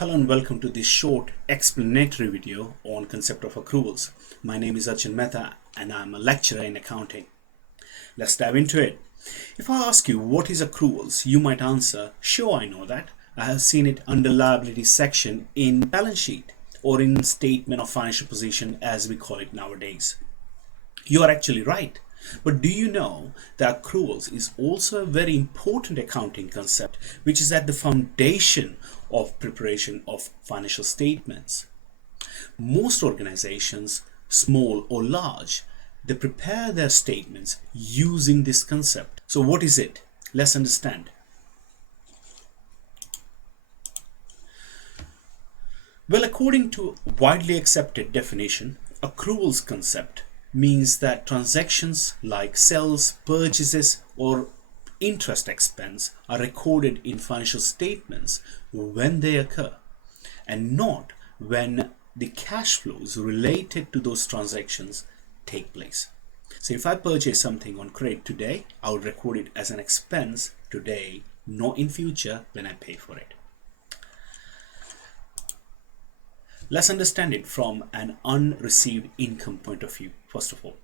Hello and welcome to this short explanatory video on concept of accruals. My name is Archan Mehta and I'm a lecturer in accounting. Let's dive into it. If I ask you what is accruals, you might answer, sure, I know that. I have seen it under liability section in balance sheet or in statement of financial position as we call it nowadays. You are actually right. But do you know that accruals is also a very important accounting concept which is at the foundation of preparation of financial statements? Most organizations, small or large, they prepare their statements using this concept. So what is it? Let's understand. Well, according to widely accepted definition, accruals concept means that transactions like sales, purchases, or interest expense are recorded in financial statements when they occur and not when the cash flows related to those transactions take place. So if I purchase something on credit today, I would record it as an expense today, not in future when I pay for it. Let's understand it from an unreceived income point of view, first of all.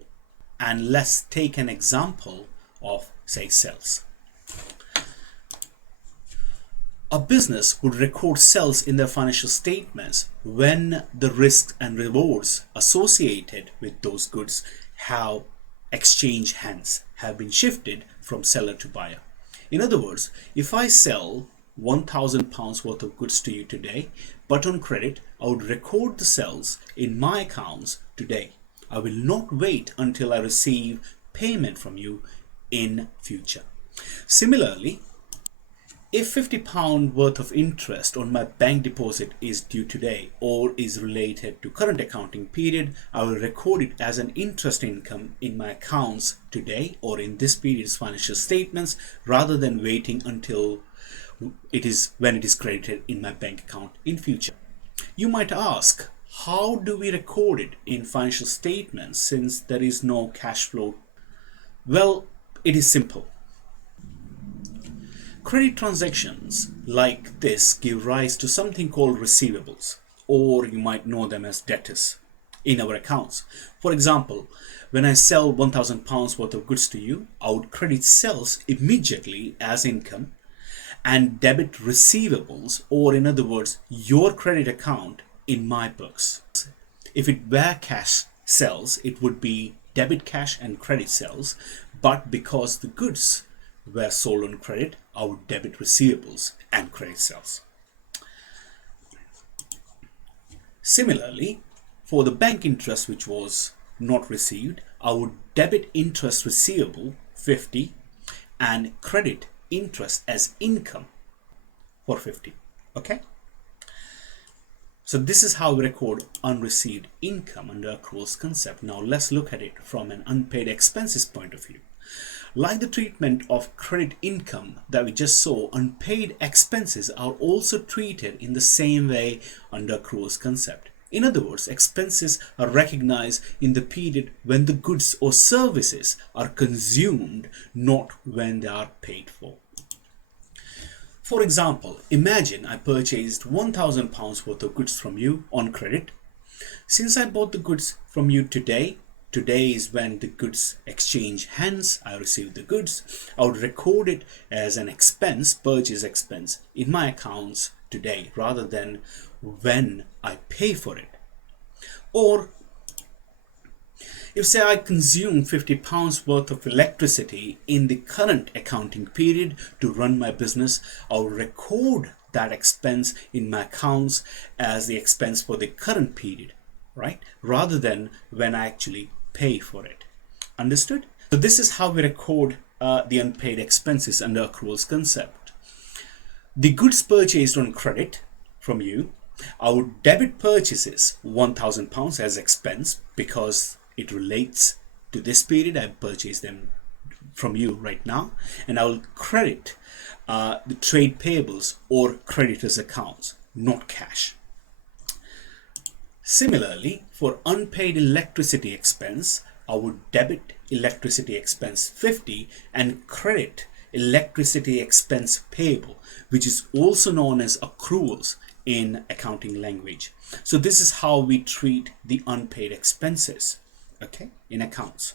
And let's take an example of, say, sales. A business would record sales in their financial statements when the risks and rewards associated with those goods have exchanged hands, have been shifted from seller to buyer. In other words, if I sell £1,000 worth of goods to you today, but on credit, I would record the sales in my accounts today. I will not wait until I receive payment from you in future. Similarly, if £50 worth of interest on my bank deposit is due today or is related to current accounting period, I will record it as an interest income in my accounts today or in this period's financial statements rather than waiting until it is credited in my bank account in future. You might ask, how do we record it in financial statements since there is no cash flow? Well, it is simple. Credit transactions like this give rise to something called receivables, or you might know them as debtors in our accounts. For example, when I sell £1,000 worth of goods to you, I would credit sales immediately as income and debit receivables, or in other words, your credit account in my books. If it were cash sales, it would be debit cash and credit sales, but because the goods were sold on credit, I would debit receivables and credit sales. Similarly, for the bank interest which was not received, I would debit interest receivable 50 and credit interest as income for 50. Okay, so this is how we record unreceived income under accruals concept. Now let's look at it from an unpaid expenses point of view. Like the treatment of credit income that we just saw, unpaid expenses are also treated in the same way under accruals concept. In other words, expenses are recognized in the period when the goods or services are consumed, not when they are paid for. For example, imagine I purchased £1,000 worth of goods from you on credit. Since I bought the goods from you today is when the goods exchange hands, I received the goods, I would record it as an expense, purchase expense, in my accounts today rather than when I pay for it. Or if say I consume £50 worth of electricity in the current accounting period to run my business, I'll record that expense in my accounts as the expense for the current period, right? Rather than when I actually pay for it. Understood? So this is how we record the unpaid expenses under accruals concept. The goods purchased on credit from you, I would debit purchases £1,000 as expense because it relates to this period. I purchased them from you right now, and I will credit the trade payables or creditors accounts, not cash. Similarly, for unpaid electricity expense, I would debit electricity expense 50 and credit electricity expense payable, which is also known as accruals in accounting language. So this is how we treat the unpaid expenses, okay, in accounts.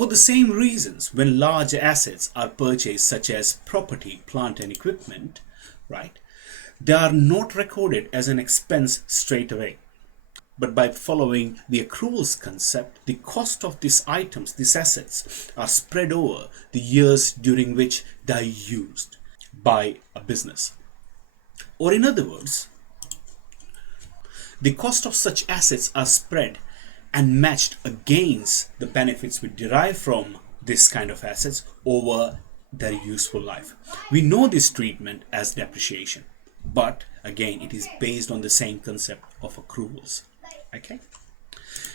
For the same reasons, when large assets are purchased, such as property, plant, and equipment, right, they are not recorded as an expense straight away. But by following the accruals concept, the cost of these items, these assets, are spread over the years during which they are used by a business. Or in other words, the cost of such assets are spread and matched against the benefits we derive from this kind of assets over their useful life. We know this treatment as depreciation, but again, it is based on the same concept of accruals. Okay.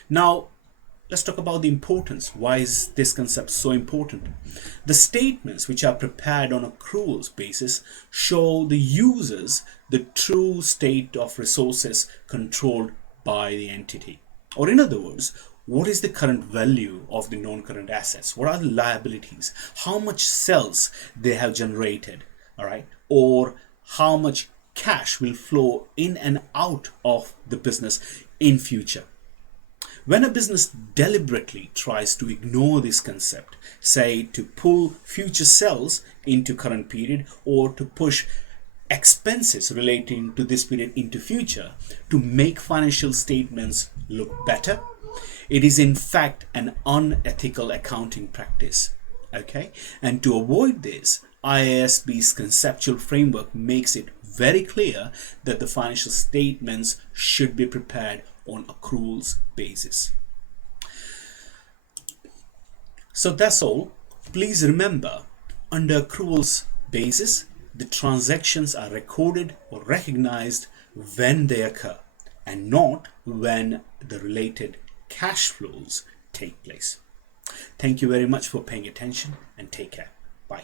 Now, let's talk about the importance. Why is this concept so important? The statements which are prepared on accruals basis show the users the true state of resources controlled by the entity. Or in other words, what is the current value of the non-current assets? What are the liabilities? How much sales they have generated, all right? Or how much cash will flow in and out of the business in future. When a business deliberately tries to ignore this concept, say to pull future sales into current period or to push expenses relating to this period into future to make financial statements look better, it is in fact an unethical accounting practice. Okay, and to avoid this, IASB's conceptual framework makes it very clear that the financial statements should be prepared on accruals basis. So that's all. Please remember, under accruals basis, the transactions are recorded or recognized when they occur and not when the related cash flows take place. Thank you very much for paying attention and take care. Bye.